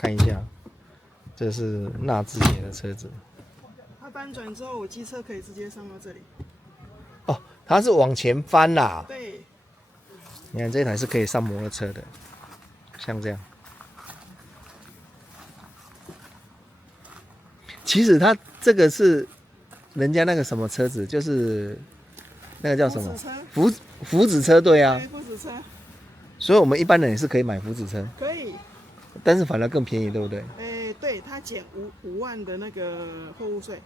看一下，这是纳智捷的车子。它翻转之后，我机车可以直接上到这里。哦，它是往前翻啦。对。你看这台是可以上摩托车的，像这样。其实它这个是人家那个什么车子，就是那个叫什么福祉车，对啊。福祉车。所以我们一般人也是可以买福祉车。可以。但是反而更便宜，对不对？对，它减5万的那个货物税。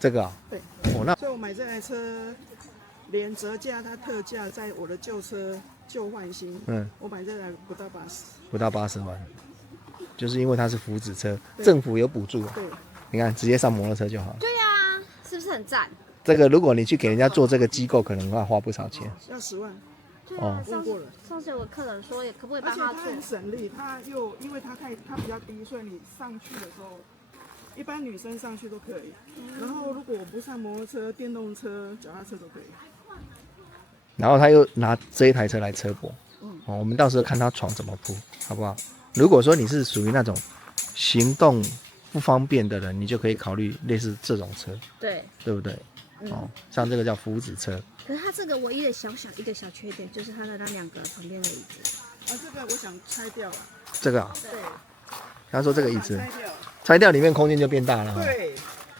这个啊？对。那所以我买这台车，连折价，它特价，在我的旧车旧换新，我买这台不到80。不到80万，就是因为它是福祉车，政府有补助。对。你看，直接上摩托车就好了。对呀，是不是很赞？这个如果你去给人家做这个机构，可能要花不少钱。要10万。对啊，上次有个客人说，也可不可以帮他做？而且他很省力，他又因为他比较低，所以你上去的时候，一般女生上去都可以。然后如果我不上摩托车、电动车、脚踏车都可以。然后他又拿这一台车来车泊。我们到时候看他床怎么铺，好不好？如果说你是属于那种行动不方便的人，你就可以考虑类似这种车，对不对？像这个叫福祉车。可是它这个唯一的一个小缺点就是它的那2个旁边的椅子。这个我想拆掉了。这个啊？对。他说这个椅子拆掉，里面空间就变大了。对。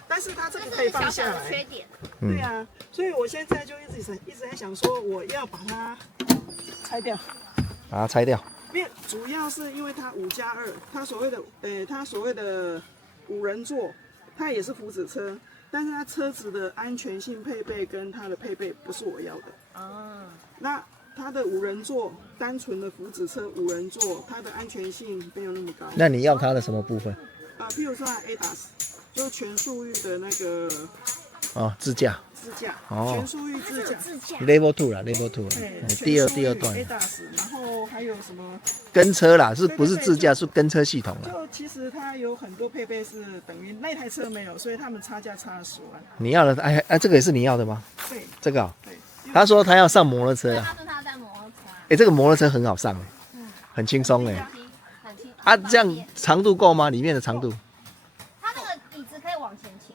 但是它这个可以放下来。小缺点。对啊，所以我现在就一直在想说，我要把它拆掉。把它拆掉。主要是因为它5+2，它所谓的5人座，它也是福祉车。但是它车子的安全性配备跟它的配备不是我要的。那它的5人座，单纯的福祉车5人座，它的安全性没有那么高。那你要它的什么部分？譬如说ADAS，就是全速域的那个。自驾。全速域自驾。Level 2啦 ，Level 2啦。第二段。ADAS，然后还有什么？跟车啦，是不是自驾？是跟车系统啦。就其实它有很多配备是等于那台车没有，所以他们差价差了10万。你要的，这个也是你要的吗？对。这个啊。对。他说他要上摩托车啊。他说他要带摩托车。这个摩托车很好上很轻松这样长度够吗？里面的长度？它那个椅子可以往前倾。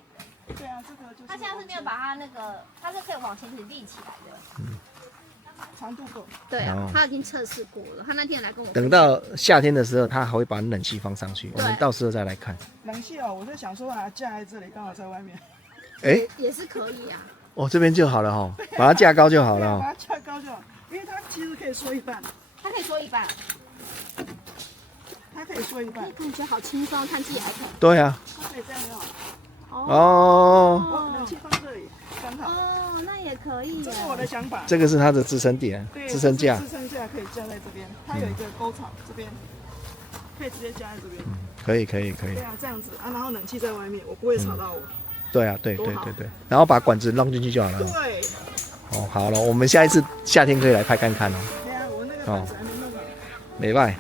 对啊，这个就是。它现在是没有把它那个，它是可以往前立起来的。长度够。对啊，他已经测试过了。他那天来跟我。等到夏天的时候，他还会把冷气放上去，我们到时候再来看。冷气我就想说把它架在这里，刚好在外面。也是可以啊。这边就好了哈，把它架高就好了。把它架高就好，因为它其实可以缩一半。它可以缩一半。它可以缩一半。感觉好轻松，看起来。对啊。它可以这样就好。冷气放这里刚好。那也可以。这是我的想法。这个是它的支撑点，支撑架。支撑架可以架在这边，它有一个沟槽，这边可以直接架在这边。可以。对啊，这样子然后冷气在外面，我不会吵到我。对啊，对，然后把管子弄进去就好了。对。好了，我们下一次夏天可以来拍看看哦。对啊，我那个管子还没弄好。没办法。